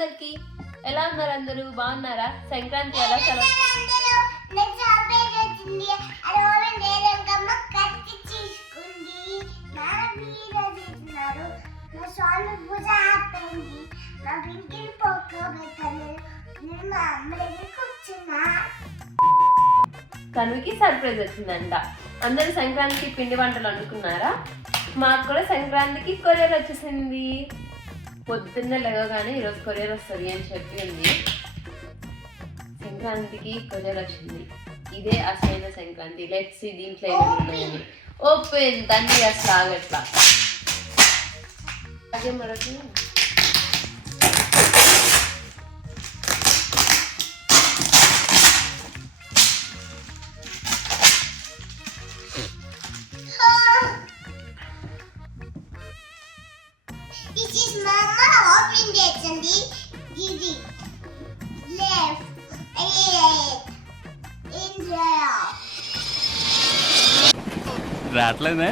అందరికి. ఎలా ఉన్నారు అందరూ? బాగున్నారా? సంక్రాంతి ఎలా తనుకి సర్ప్రైజ్ వచ్చిందంట. అందరూ సంక్రాంతికి పిండి వంటలు వండుకున్నారా? మాకు కూడా సంక్రాంతికి కొరియర్ వచ్చేసింది. పొద్దున్నే లేవగానే ఈరోజు కొరియర్ వస్తుంది అని చెప్పింది. సంక్రాంతికి కొరియర్ వచ్చింది. ఇదే అసలైన సంక్రాంతి. లెట్స్ సీ దీంట్లో ఏమున్నాయని. ఓపెన్ తన్ని అసలు ఆగట్లా. అదే మరొక This is Mama opening it and the left, right, in there. రాట్లేదే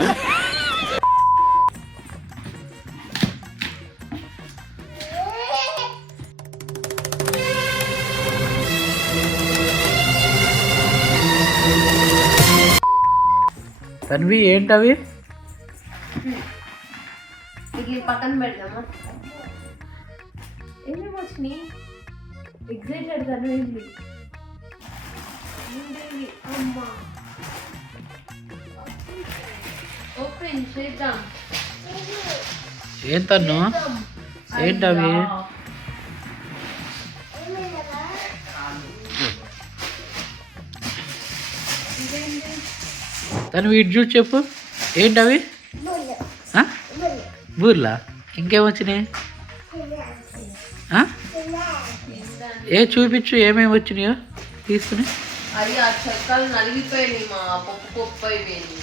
Tanvi ఏంటవి? ఇది పక్కన పెడదామా? ఏమేమి వచ్చినాయి? ఎగ్జైటెడ్ తను అమ్మా. ఓపెన్ చేద్దాం. ఏం తన్ను? ఏంటవి? తను ఇటు చూసి చెప్పు. ఏంటవి? బూర్లా? ఇంకేమొచ్చినాయి? ఏ చూపించు, ఏమేమి వచ్చినాయో తీసుకుని. అది ఆ చెక్కలు నలిగిపోయినాయి మా పప్పు అయిపోయింది.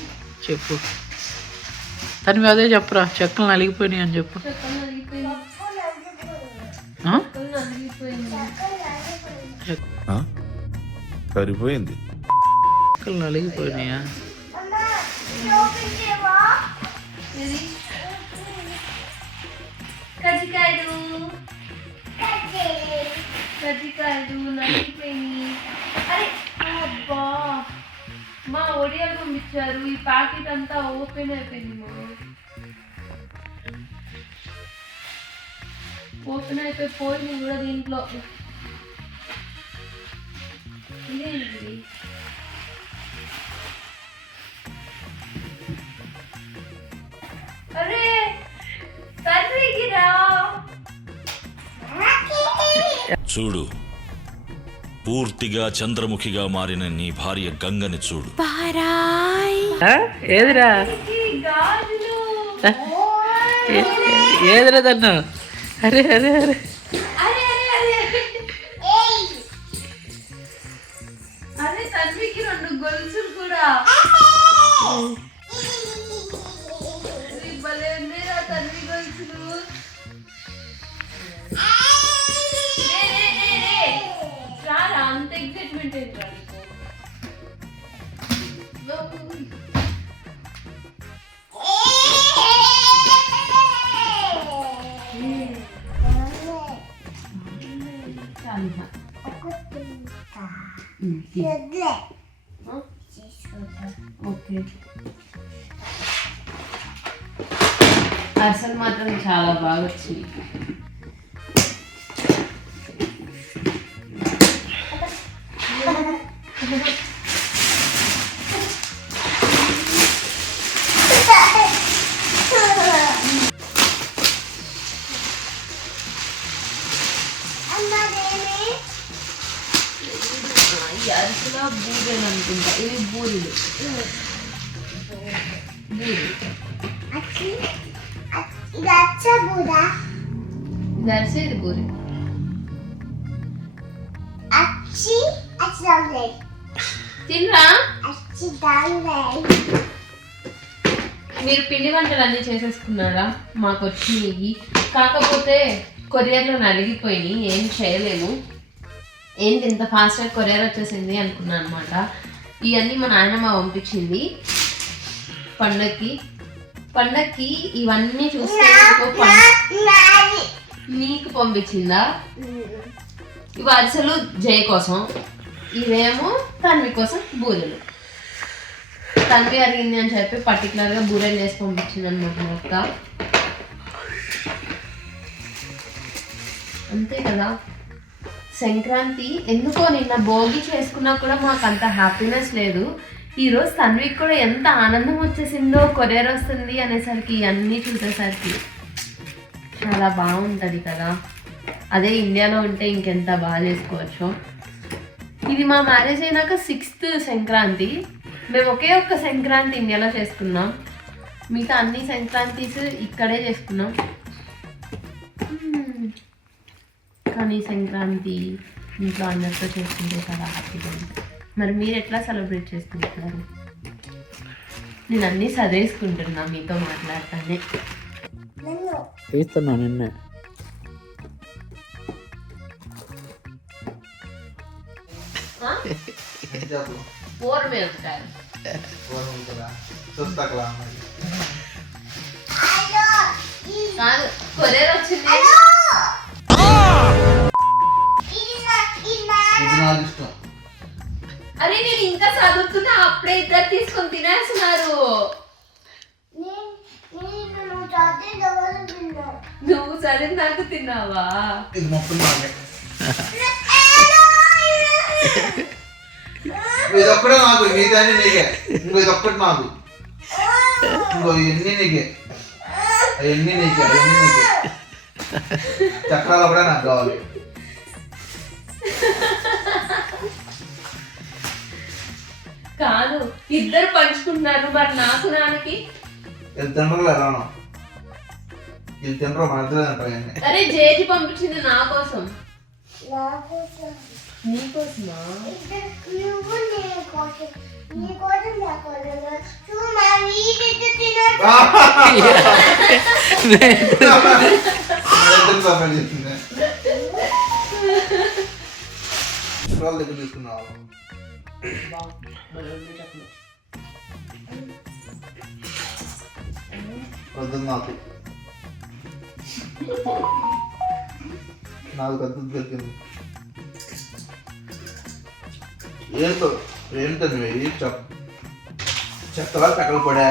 చెప్పు తను అదే చెప్పురా. చెక్కలు నలిగిపోయినాయి అని చెప్పు. చెక్కలు నలిగిపోయింది. సరిపోయింది. చెక్కలు నలిగిపోయినాయా? కజ్జికాయలు నలిగిపోయినాయి. అరే అబ్బా, మా ఒడియాలు పంపించారు. ఈ ప్యాకెట్ అంతా ఓపెన్ అయిపోయింది. ఓపెన్ అయిపోయి పోయింది కూడా దీంట్లో. ఇదేంటి? అరే తండ్రికిరా. చూడు, పూర్తిగా చంద్రముఖిగా మారిన నీ భార్య గంగని చూడు. ఏదిరా? ఏదిరా తన్ను? అరే అరే అరే అరే తన్వికి 2 గొలుసులు కూడా. భలే ఉండేరా తన్వి గొలుసులు. రారా, అంత ఎగ్జైట్మెంట్ ఏంట్రా నీకు? ఓకే, అసలు మాత్రం చాలా బాగా వచ్చింది. ఈ అరిసెలో బూరెలు అనుకుంటా. ఇవి బూరెలు. ఇది అరిసె, ఇది బూరె. తినరా? మీరు పిండి వంటలు అన్నీ చేసేసుకున్నారా? మాకు వచ్చినాయి, కాకపోతే కొరియర్లో నలిగిపోయినాయి. ఏం చేయలేము. ఏంటి ఇంత ఫాస్ట్గా కొరియర్ వచ్చేసింది అనుకున్నాను అనమాట. ఇవన్నీ మా నాయనమ్మ పంపించింది పండక్కి. ఇవన్నీ చూస్తే నీకు పంపించిందా? ఇవి అరిసెలు జయ కోసం, ఇవేమో తన్వి కోసం బూరెలు. తన్వి అడిగింది అని చెప్పి పర్టికులర్గా బూరెలు చేసి పంపించింది అనమాట మా అక్క. అంతే కదా. సంక్రాంతి ఎందుకో నిన్న భోగి చేసుకున్నా కూడా మాకు అంత హ్యాపీనెస్ లేదు. ఈరోజు తన్వికి కూడా ఎంత ఆనందం వచ్చేసిందో కొరియర్ వస్తుంది అనేసరికి, అన్నీ చూసేసరికి చాలా బాగుంటుంది కదా. అదే ఇండియాలో ఉంటే ఇంకెంత బాగా చేసుకోవచ్చు. ఇది మా మ్యారేజ్ అయినాక 6th సంక్రాంతి. మేము ఒకే ఒక్క సంక్రాంతి ఇండియాలో చేసుకున్నాం, మిగతా అన్ని సంక్రాంతిస్ ఇక్కడే చేసుకున్నాం. కానీ సంక్రాంతి ఇంట్లో అందరితో చేసుకుంటే చాలా హ్యాపీగా ఉంటుంది. మరి మీరు ఎట్లా సెలబ్రేట్ చేసుకుంటున్నారు? నేను అన్నీ చదివేసుకుంటున్నా మీతో మాట్లాడతానే. తీస్తున్నా నిన్నే. పూర్వమిరపకాయలు కాదు, కొరియర్ వచ్చింది. అరే నేను ఇంకా చదువుతున్నా, అప్పుడే ఇద్దరు తీసుకొని తినేస్తున్నారు. నువ్వు చదివి నాకు తిన్నావా? ఇదొక్కడే నాకు, మిగతా నీకే. ఇంకో ఇదొక్కటి నాకు, ఇంకో ఇవన్నీ నీకే, అవన్నీ నీకే, అవన్నీ నీకే. చక్రాలు ఒకటే నాకు కావాలి. కాదు, ఇద్దరు పంచుకుంటున్నారు, మరి నాకు నాన్నకి ఇది తినరు ఎలా ఇది తినరు మన ఇద్దరు తింటారు. అరే జేజీ పంపించింది నా కోసం. నీకోసమా? దగ్గర తీసుకున్నావు వద్దు నాకు పెద్ద దొరికింది. ఏంటని చెక్కలా చక్కలు పడా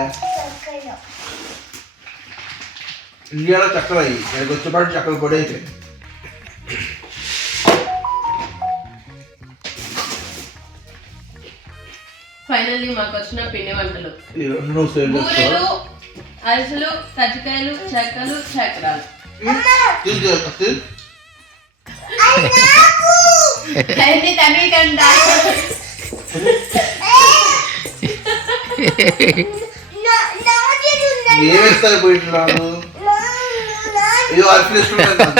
ఇండియాలో చక్కలు అయ్యి ఇక్కడికి వచ్చేపాటు చక్కలు పడే అయిపోయింది. ఫైనల్లీ మాకు వచ్చిన పిండి వంటలు ఈ రెండు బూరెలు, అరిసెలు, కజ్జికాయలు, చెక్కలు, చక్రాలు. ఏమేస్తారు పోయినాడు ఏదో అరిసెలు వేసుకుంటాను.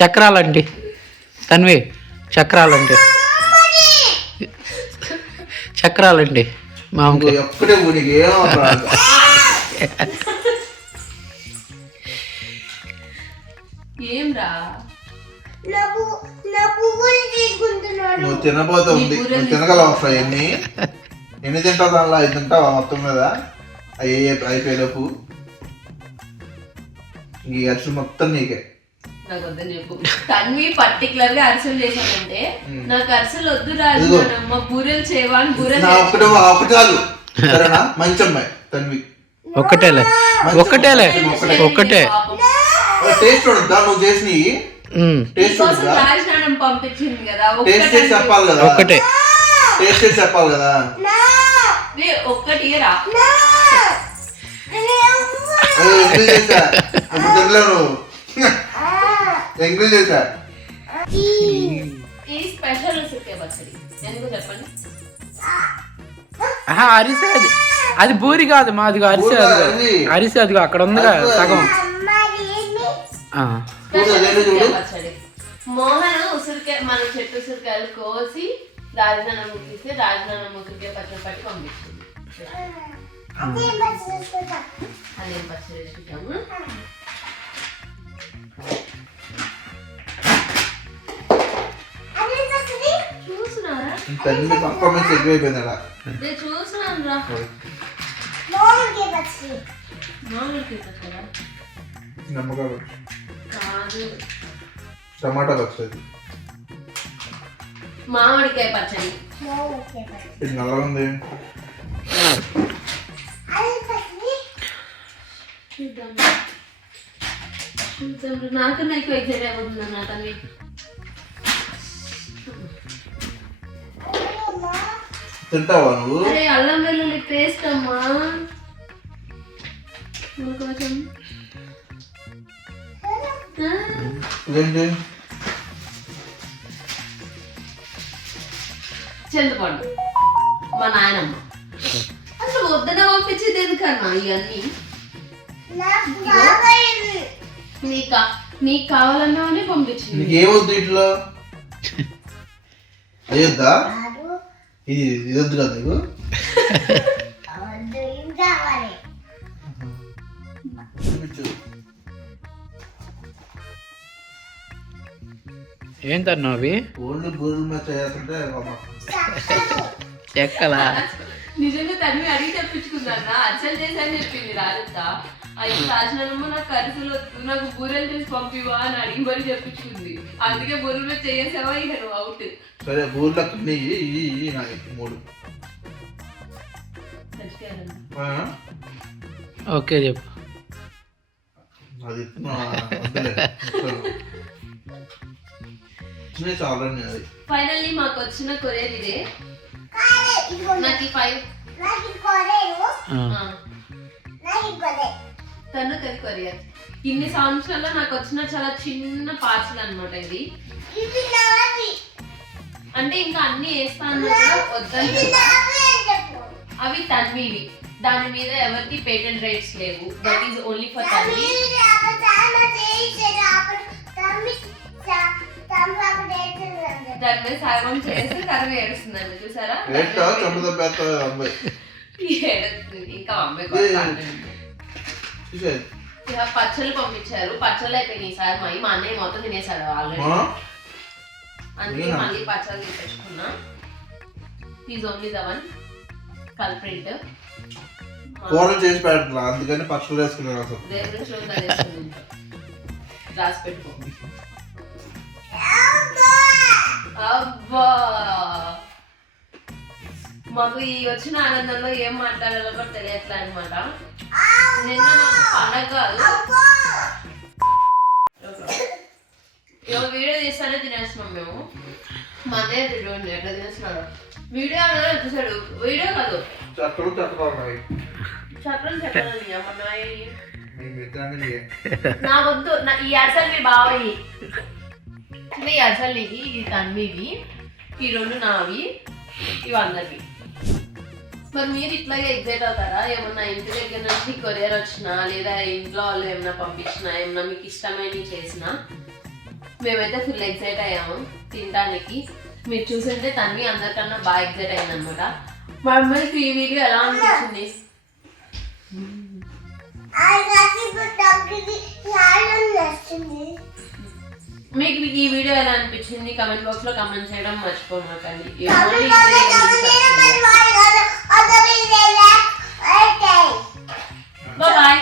చక్రాలండి తన్వి, చక్రాలండి చక్రాలండి మామకి. ఎక్కడే ఊరికి ఏమవుతాడు ఏం రా నువ్వు తినబోతా ఉంది, నువ్వు తినగలవు అసలు ఎన్ని తింటావు దానిలో 5 తింటావా మొత్తం మీద అయిపోయేలోపు ఈ అరిసెలు మొత్తం నీకే. నాకు వద్దని చెప్పు. తన్వి పర్టికులర్ గా అరిసెలు చేశానంటే నాకు అరిసెలు వద్దు రాజమ్మ, బూరెలు చేయవాని బూరెలు ఒకటి చాలు సరేనా? మంచి అమ్మాయి తన్వి. ఒక్కటేలే ఒక్కటేలే ఒక్కటే. టేస్ట్ చూడద్దా నువ్వు చేసి? టేస్ట్ చూడద్దా? రాజనానం పంపించింది కదా, టేస్ట్ చేసి చెప్పాలి కదా, ఒక్కటే టేస్ట్ చేసి చెప్పాలి కదా. ఒక్కటి రా ఎంగిల్ చేసా ఇప్పుడు తినలేవు, ఎంగిల్ చేసా. ఈ స్పెషల్ ఉసిరికాయ పచ్చడి ఎందుకు చెప్పండి? అరిసె అది, అది బూరి కాదు మాదిగో అరిసె, అది అరిసె అదిగో అక్కడ ఉందిగా సగం. పచ్చడి మోహన్ ఉసిరికాయ మన చెట్టు ఉసిరికాయలు కోసి రాజనానం ముగిస్తే రాజనానం ఉసిరికాయ పచ్చడి పట్టి పంపించింది. అదేం పచ్చడి వేసుకుంటాము. చూస్తున్నారా? పర్ఫార్మెన్స్ ఎక్కువైపోయింది అలా చూస్తున్నాను రా. మామిడికాయ పచ్చడి. మామిడికాయ పచ్చడా? నిమ్మకాయ పచ్చడి. కాదు, టమాటా పచ్చడి. మామిడికాయ పచ్చడి. మామిడికాయ పచ్చడి. ఇది నల్లగా ఉంది. అది పచ్చడి. చూద్దాం చూద్దాం. నాకన్నా ఎక్కువ ఎగ్జైట్ అయిపోతుంది నా తల్లి. అమ్మా. తింటావా నువ్వు? అరే అల్లం వెల్లుల్లి పేస్ట్ అమ్మా. కొంచెం ఇదేంటి? చింతపండు. మా నాయనమ్మ అసలు వద్దన పంపించేది ఎందుకన్నా ఇవన్నీ? నాకు బాగా ఇది. నీకు కావాలన్నావని పంపించింది. నీకేమొద్దు ఇట్లా? అయ్యొద్దా? కాదు. ఇది వద్దు కదా నీకు? అవద్దు, ఇది కావాలి. చూపించు. ఏంటన్నా అవి ఓన్లీ బూరెల మీద చేయాలంటే చక్కలు. ఎక్కలా నిజంగా తను అడిగి తెప్పించుకున్నా. అర్చన చేశాను చెప్పింది రాజత్త. అయితే రాజనమ్మ నాకు కరిసెలు వద్దు, నాకు బూరెలు చేసి పంపివా అని అడిగి మరీ చెప్పించుకుంది. అందుకే బూరెల మీద చేసావా ఇక నువ్వు అవుట్. సరే బూరెలు నెయ్యి నాకు 3. ఓకే చెప్పు. అది వద్దులే. చాలండి అది. ఫైనల్లీ మాకు వచ్చిన కొరియర్ ఇదే. కాదు, ఇదిగో. నాకు ఈ 5 నాకు ఇది కొరేరు. ఆ. నాకు ఇది కొరే. తను కది కొరియర్. ఇన్ని సంవత్సరాల్లో నాకు వచ్చిన చాలా చిన్న పార్సల్ అన్నమాట ఇది. ఇది నాది. అంటే ఇంకా అన్ని వేస్తా అన్నట్టు వద్దని ఇది నాది అని చెప్పు. అవి తన్వివి. దాని మీద ఎవరికి పేటెంట్ రైట్స్ లేవు. That is only for Tanvi. తమ్మి అప్పుడు చాలా చేయించారు. అప్పుడు తమ్మి అప్పుడు వేస్తుంది. దాని మీద సగం చేస్తే తనవి ఏడుస్తుందండి. చూసారా? ఏంటో చెంపద పెద్ద అమ్మాయి ఏడుస్తుంది. ఇంకా అమ్మాయి కూడా చూసేది. ఇక పచ్చళ్ళు పంపించారు. పచ్చళ్ళు అయిపోయినాయి ఈసారి మా అన్నయ్య మొత్తం తినేసాడు ఆల్రెడీ. అందుకే మళ్ళీ పచ్చళ్ళు తెచ్చుకున్నా. Is only the one culprit. కూరలు చేసి పెట్టాల, అందుకని పచ్చళ్ళు వేసుకున్నాను అసలు. రేపు నుంచి రోజు అది వేసుకుని రాసి పెట్టుకో. అబ్బా మాకు ఈ వచ్చిన ఆనందంలో ఏం మాట్లాడాలో కూడా తెలియట్లే అనమాట. నిన్న మాకు పండగ కాదు, వీడియో తీస్తానే తినేస్తున్నాం మేము. మా అన్నయ్య తిరుగుండి ఎట్లా తినేస్తున్నాడు. వీడియో అన్నా చూసాడు. వీడియో కాదు, చక్కలు ఉన్నాయి. చక్రం చెప్పాలని ఏమన్నాయి. నా వద్దు. ఈ అసలు మీ బావయ్యి, మీ అసలు ఇది తన్వివి, ఈ 2 నావి, ఇవి అందరివి. మరి మీరు ఇట్లాగే ఎగ్జైట్ అవుతారా? ఏమన్నా ఇంటి దగ్గర నుంచి కొరియర్ వచ్చినా, లేదా ఇంట్లో వాళ్ళు ఏమన్నా పంపించినా, ఏమన్నా మీకు ఇష్టమైనవి చేసినా, మేమైతే ఫుల్ ఎగ్జైట్ అయ్యాము తినడానికి. మీరు చూసింటే తన్వి అందరికన్నా బాగా ఎగ్జైట్ అయింది అనమాట. మా అమ్మాయికి ఈ వీడియో ఎలా అనిపించింది? మీకు ఈ వీడియో ఎలా అనిపించింది కమెంట్ బాక్స్ లో కమెంట్ చేయడం మర్చిపోమాకండి. బాయ్.